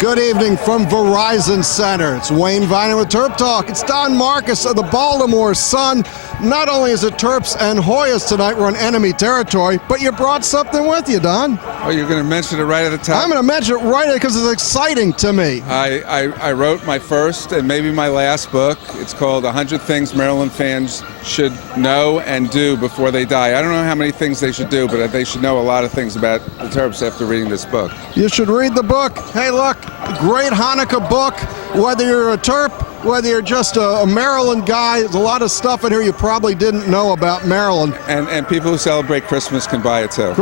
Good evening from Verizon Center. It's Wayne Viener with TerpTalk. It's Don Markus of the Baltimore Sun. Not only is it Terps and Hoyas tonight, we're in enemy territory, but you brought something with you, Don. Oh, you're going to mention it right at the top? I'm going to mention it right because it's exciting to me. I wrote my first and maybe my last book. It's called 100 Things Maryland Fans Should Know and Do Before They Die. I don't know how many things they should do, but they should know a lot of things about the Terps after reading this book. You should read the book. Hey, look, great Hanukkah book. Whether you're a Terp, whether you're just a Maryland guy, there's a lot of stuff in here you probably didn't know about Maryland. And people who celebrate Christmas can buy it too.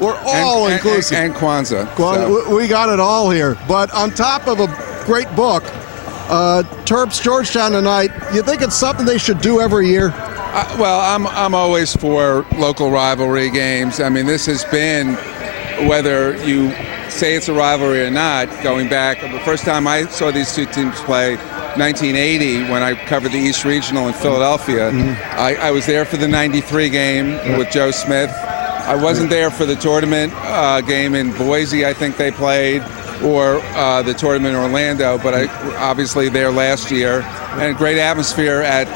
We're all inclusive. And Kwanzaa. So. We got it all here. But on top of a great book, Terps Georgetown tonight, you think it's something they should do every year? Well, I'm always for local rivalry games. I mean, this has been, whether you say it's a rivalry or not, going back, the first time I saw these two teams play, 1980, when I covered the East Regional in Philadelphia. I was there for the 93 game with Joe Smith. I wasn't there for the tournament game in Boise, I think they played, or the tournament in Orlando, but I obviously there last year. And a great atmosphere at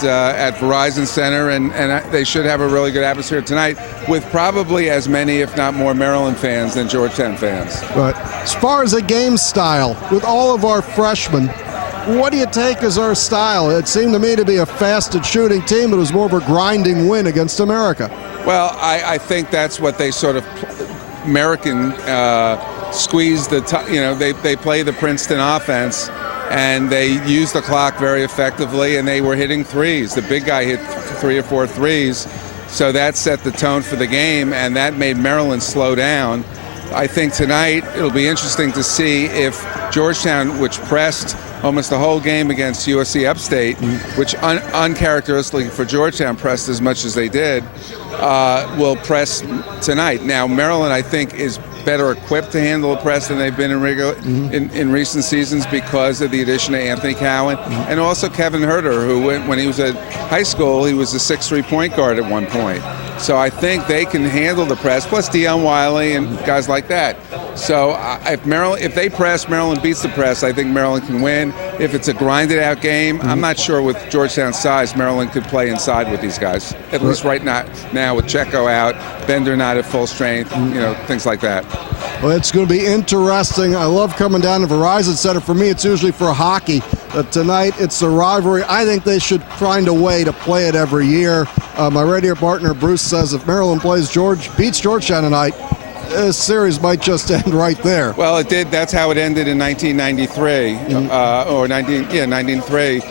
Verizon Center, and they should have a really good atmosphere tonight with probably as many, if not more, Maryland fans than Georgetown fans. But as far as a game style, with all of our freshmen, what do you take as our style? It seemed to me to be a fast and shooting team, but it was more of a grinding win against America. Well, I think that's what they sort of American squeeze the they play the Princeton offense, and they use the clock very effectively, and they were hitting threes. The big guy hit 3 or 4 threes, so that set the tone for the game, and that made Maryland slow down. I think tonight it'll be interesting to see if Georgetown, which pressed almost the whole game against USC Upstate, which uncharacteristically for Georgetown pressed as much as they did, will press tonight. Now, Maryland, I think, is better equipped to handle a press than they've been in recent seasons because of the addition of Anthony Cowan and also Kevin Herter, who when he was at high school, he was a 6'3" point guard at one point. So I think they can handle the press, plus Deion Wiley and guys like that. So if they press, Maryland beats the press, I think Maryland can win. If it's a grinded-out game, I'm not sure with Georgetown's size, Maryland could play inside with these guys, at least right now with Checo out, Bender not at full strength, things like that. Well, it's going to be interesting. I love coming down to Verizon Center. For me, it's usually for hockey. Tonight, it's a rivalry. I think they should find a way to play it every year. My radio partner, Bruce, says if Maryland beats Georgetown tonight, this series might just end right there. Well, it did. That's how it ended in 1993, 1993.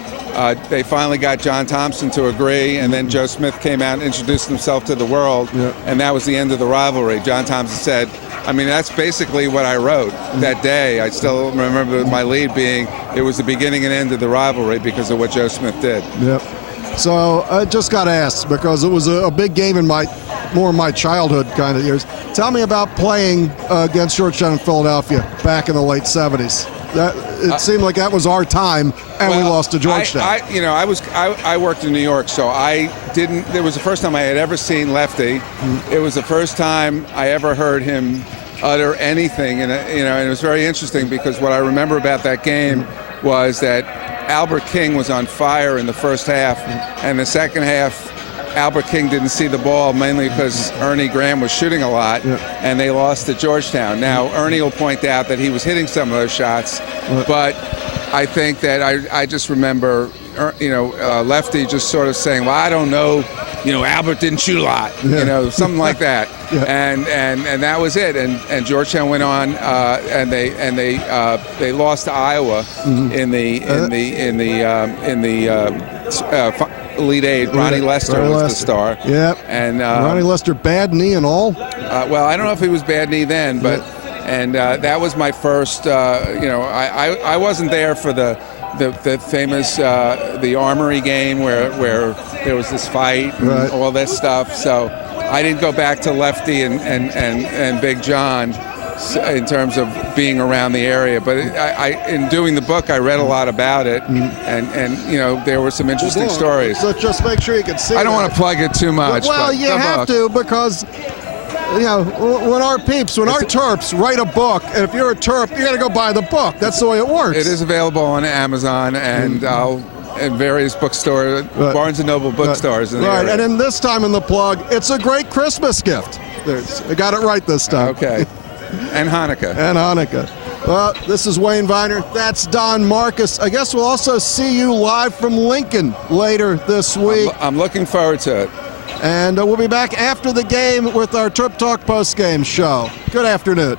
They finally got John Thompson to agree, and then Joe Smith came out and introduced himself to the world, and that was the end of the rivalry. John Thompson said, that's basically what I wrote that day. I still remember my lead being, it was the beginning and end of the rivalry because of what Joe Smith did. Yep. So I just got to ask, because it was a big game in more of my childhood kind of years. Tell me about playing against Georgetown and Philadelphia back in the late 70s. It seemed like that was our time, and we lost to Georgetown. I worked in New York, so it was the first time I had ever seen Lefty. It was the first time I ever heard him utter anything, and it was very interesting because what I remember about that game was that Albert King was on fire in the first half, and the second half, Albert King didn't see the ball, mainly because Ernie Graham was shooting a lot, and they lost to Georgetown. Now, Ernie will point out that he was hitting some of those shots, but I think that I just remember, Lefty just sort of saying, well, I don't know, Albert didn't shoot a lot, something like that. And that was it. And Georgetown went on, and they lost to Iowa in the Elite Eight. Ronnie Lester was the star. Yep. And Ronnie Lester, bad knee and all. Well, I don't know if he was bad knee then, but and that was my first. I wasn't there for the famous the Armory game where there was this fight and all that stuff. So I didn't go back to Lefty and Big John in terms of being around the area, but in doing the book, I read a lot about it, and there were some interesting stories. So just make sure you can see. I don't want to plug it too much. Well, you have to, because when our Terps write a book, and if you're a Terp, you got to go buy the book. That's the way it works. It is available on Amazon and at various bookstores, Barnes & Noble bookstores. Right, and then this time in the plug, it's a great Christmas gift. I got it right this time. Okay. And Hanukkah. Well, this is Wayne Viener. That's Don Markus. I guess we'll also see you live from Lincoln later this week. I'm looking forward to it. And we'll be back after the game with our TerpTalk post-game show. Good afternoon.